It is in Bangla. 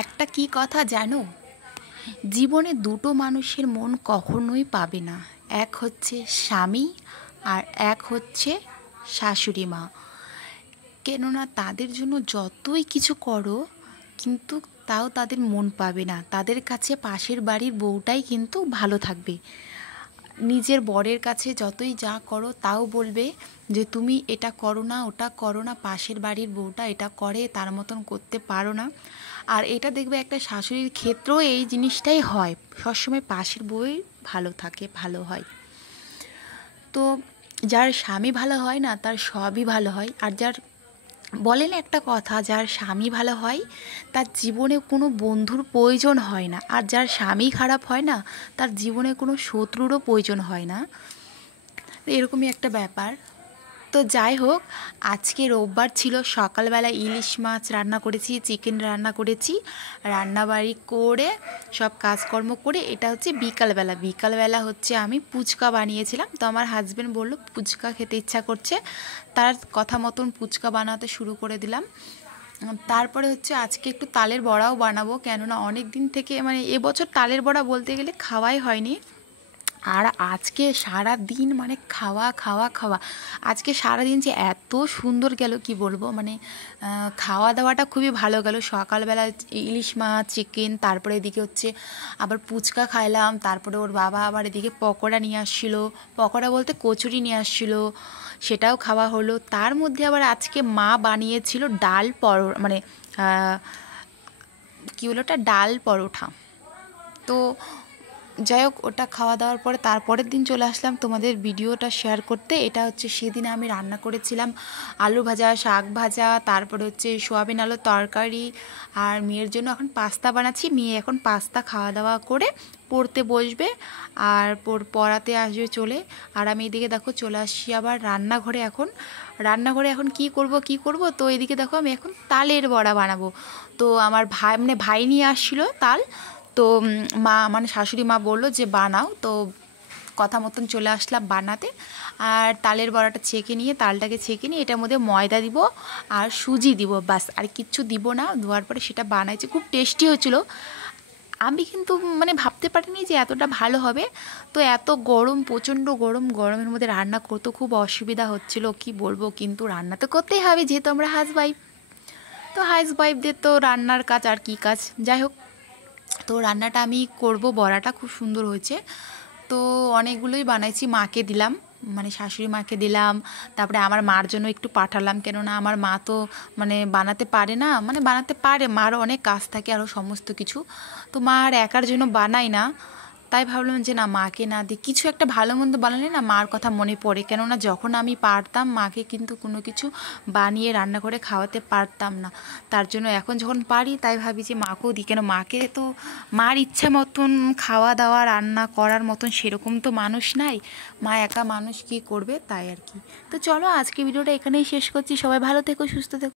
একটা কি কথা জানো, জীবনে দুটো মানুষের মন কখনোই পাবে না। এক হচ্ছে স্বামী আর এক হচ্ছে শাশুড়ি মা। কেননা তাদের জন্য যতই কিছু করো কিন্তু তাও তাদের মন পাবে না। তাদের কাছে পাশের বাড়ির বউটাই কিন্তু ভালো থাকবে। নিজের বরের কাছে যতই যা করো তাও বলবে যে তুমি এটা করো না, ওটা করো না, পাশের বাড়ির বউটা এটা করে, তার মতন করতে পারো না। আর এটা দেখবে একটা শাশুড়ির ক্ষেত্রেও এই জিনিসটাই হয়, সবসময় পাশের বউই ভালো থাকে, ভালো হয়। তো যার স্বামী ভালো হয় না তার সবই ভালো হয়। আর যার বলেন একটা কথা, যার স্বামী ভালো হয় তার জীবনে কোনো বন্ধুর প্রয়োজন হয় না, আর যার স্বামী খারাপ হয় না তার জীবনে কোনো শত্রুরও প্রয়োজন হয় না। এরকমই একটা ব্যাপার। তো যাই হোক, আজকে রোববার ছিল, সকালবেলা ইলিশ মাছ রান্না করেছি, চিকেন রান্না করেছি, রান্নাবাড়ি করে সব কাজকর্ম করে এটা হচ্ছে বিকালবেলা। বিকালবেলা হচ্ছে আমি ফুচকা বানিয়েছিলাম, তো আমার হাজব্যান্ড বলল ফুচকা খেতে ইচ্ছা করছে, তার কথা মতন ফুচকা বানাতে শুরু করে দিলাম। তারপরে হচ্ছে আজকে একটু তালের বড়াও বানাবো, কেননা অনেক দিন থেকে মানে এবছর তালের বড়া বলতে গেলে খাওয়াই হয়নি। আর আজকে সারা দিন মানে খাওয়া খাওয়া খাওয়া, আজকে সারা দিন যে এত সুন্দর গেল কি বলবো, মানে খাওয়া দাওয়াটা খুবই ভালো গেল। সকালবেলা ইলিশ মাছ, চিকেন, তারপরে এদিকে হচ্ছে আবার ফুচকা খাইলাম, তারপরে ওর বাবা আবার এদিকে পকোড়া নিয়ে আসছিলো, পকোড়া বলতে কচুরি নিয়ে আসছিলো, সেটাও খাওয়া হলো। তার মধ্যে আবার আজকে মা বানিয়েছিল ডাল মানে কী হলো ওটা, ডাল পরোঠা। তো যাই হোক, ওটা খাওয়া দাওয়ার পরে তারপরের দিন চলে আসলাম তোমাদের ভিডিওটা শেয়ার করতে। এটা হচ্ছে সেদিন আমি রান্না করেছিলাম আলু ভাজা, শাক ভাজা, তারপরে হচ্ছে সোয়াবিন আলুর তরকারি। আর মেয়ের জন্য এখন পাস্তা বানাচ্ছি, মেয়ে এখন পাস্তা খাওয়া দাওয়া করে পড়তে বসবে আর পড়াতে আসবে চলে। আর আমি এদিকে দেখো চলে আসছি আবার রান্নাঘরে। এখন কি করব, তো এদিকে দেখো আমি এখন তালের বড়া বানাবো। তো আমার ভাই নিয়ে আসছিলো তাল, তো মা মানে শাশুড়ি মা বললো যে বানাও, তো কথা মতন চলে আসলাম বানাতে। আর তালের বড়াটা তালটাকে ছেঁকে নিয়ে এটার মধ্যে ময়দা দিব আর সুজি দিব, বাস আর কিচ্ছু দিব না। ধোয়ার পরে সেটা বানাইছে, খুব টেস্টি হয়েছিল। আমি কিন্তু মানে ভাবতে পারিনি যে এতটা ভালো হবে। তো এত গরম, প্রচণ্ড গরমের মধ্যে রান্না করতে খুব অসুবিধা হচ্ছিল, কি বলবো, কিন্তু রান্না তো করতেই হবে যেহেতু আমরা হাউসওয়াইফ। তো হাউসওয়াইফদের তো রান্নার কাজ আর কি কাজ। যাই হোক, তো রান্নাটা আমি করব, বড়াটা খুব সুন্দর হয়েছে। তো অনেকগুলোই বানাইছি, মাকে দিলাম, মানে শাশুড়ি মাকে দিলাম, তারপরে আমার মার জন্য একটু পাঠালাম, কেননা আমার মা তো মানে বানাতে পারে না, মানে বানাতে পারে, মারও অনেক কাজ থাকে আরও সমস্ত কিছু, তো মা আর একার জন্য বানাই না। তাই ভাবলাম যে না, মাকে না দিই, কিছু একটা ভালো মন্দ বানালে না মার কথা মনে পড়ে। কেননা যখন আমি পারতাম মাকে কিন্তু কোনো কিছু বানিয়ে রান্না করে খাওয়াতে পারতাম না, তার জন্য এখন যখন পারি তাই ভাবি যে মাকেও দিই। কেন মাকে তো মার ইচ্ছা মতন খাওয়া দাওয়া রান্না করার মতন সেরকম তো মানুষ নাই, মা একা মানুষ, কি করবে, তাই আর কি। তো চলো আজকে ভিডিওটা এখানেই শেষ করছি, সবাই ভালো থেকো, সুস্থ থেকো।